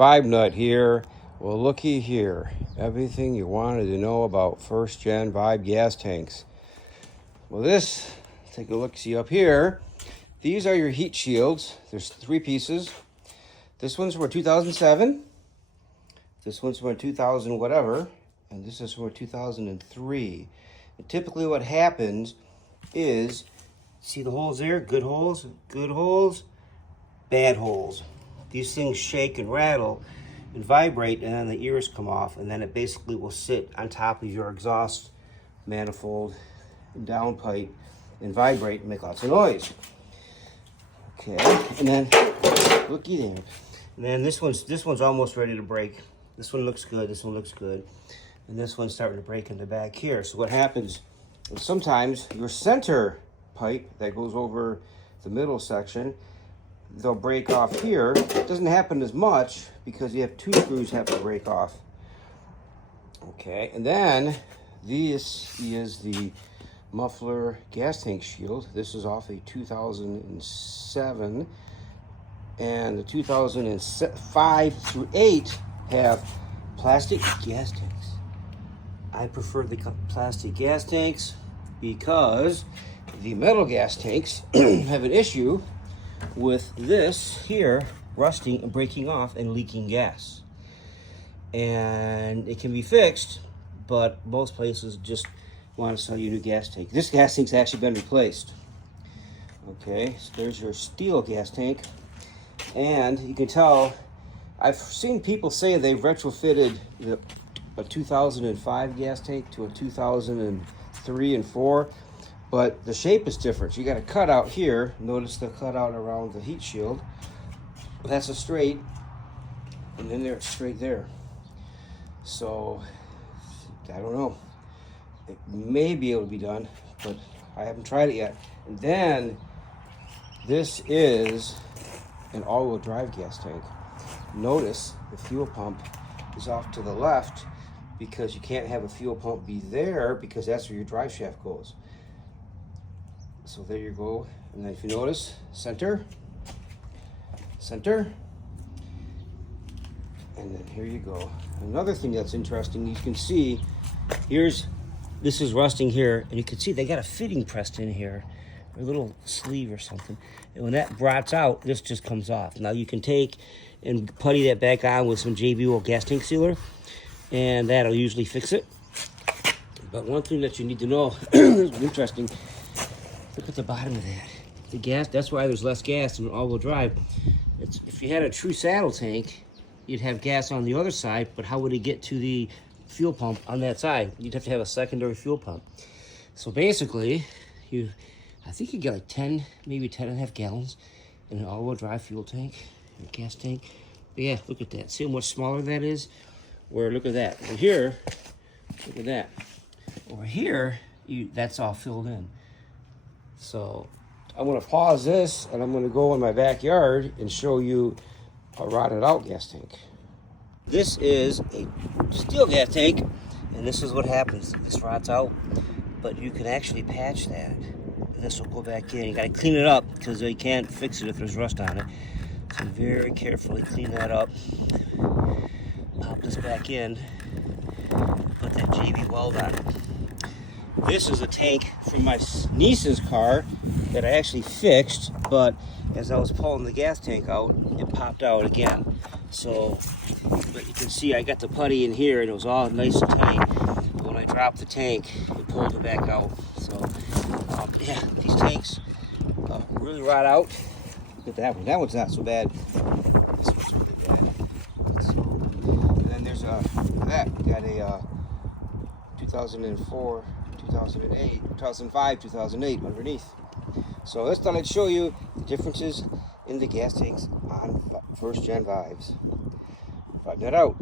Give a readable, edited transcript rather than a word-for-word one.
Vibe Nut here. Well, looky here. Everything you wanted to know about first gen Vibe gas tanks. Well, take a look, see up here. These are your heat shields. There's 3 pieces. This one's from 2007. This one's from 2000 whatever. And this is from 2003. And typically what happens is, see the holes there? Good holes, bad holes. These things shake and rattle and vibrate, and then the ears come off, and then it basically will sit on top of your exhaust manifold and downpipe and vibrate and make lots of noise. Okay, and then looky there. And then this one's almost ready to break. This one looks good, this one looks good. And this one's starting to break in the back here. So what happens is sometimes your center pipe that goes over the middle section, they'll break off here. It doesn't happen as much because you have 2 screws have to break off. Okay, and then this is the muffler gas tank shield. This is off a 2007, and the 2005 through 8 have plastic gas tanks. I prefer the plastic gas tanks because the metal gas tanks have an issue with this here rusting and breaking off and leaking gas. And it can be fixed, but most places just want to sell you a new gas tank. This gas tank's actually been replaced. Okay, so there's your steel gas tank. And you can tell, I've seen people say they've retrofitted a 2005 gas tank to a 2003 and 4, but the shape is different. You got a cutout here. Notice the cutout around the heat shield. That's a straight, and then there's straight there. So I don't know. It may be able to be done, but I haven't tried it yet. And then this is an all-wheel drive gas tank. Notice the fuel pump is off to the left because you can't have a fuel pump be there because that's where your drive shaft goes. So there you go. And then if you notice, center, and then here you go. Another thing that's interesting, you can see, this is rusting here, and you can see they got a fitting pressed in here, a little sleeve or something. And when that rots out, this just comes off. Now you can take and putty that back on with some JB gas tank sealer, and that'll usually fix it. But one thing that you need to know, this is interesting, look at the bottom of that. The gas, that's why there's less gas in all-wheel drive. If you had a true saddle tank, you'd have gas on the other side, but how would it get to the fuel pump on that side? You'd have to have a secondary fuel pump. So basically, I think you get like 10, maybe 10.5 gallons in an all-wheel drive fuel tank, a gas tank. But yeah, look at that. See how much smaller that is? Where, look at that. And here, look at that. Over here, that's all filled in. So I'm going to pause this, and I'm going to go in my backyard and show you a rotted out gas tank. This is a steel gas tank, and this is what happens. This rots out, but you can actually patch that. This will go back in. You got to clean it up because you can't fix it if there's rust on it. So very carefully clean that up. Pop this back in. Put that JB weld on it. This is a tank from my niece's car that I actually fixed, but as I was pulling the gas tank out, it popped out again. So, but you can see I got the putty in here and it was all nice and tight. But when I dropped the tank, it pulled it back out. So, yeah, these tanks really rot out. Look at that one. That one's not so bad. This one's really bad. So, and then there's we got a 2004, 2008, 2005, 2008 underneath. So let's thought I'd show you the differences in the gas tanks on first gen Vibes. Find that out.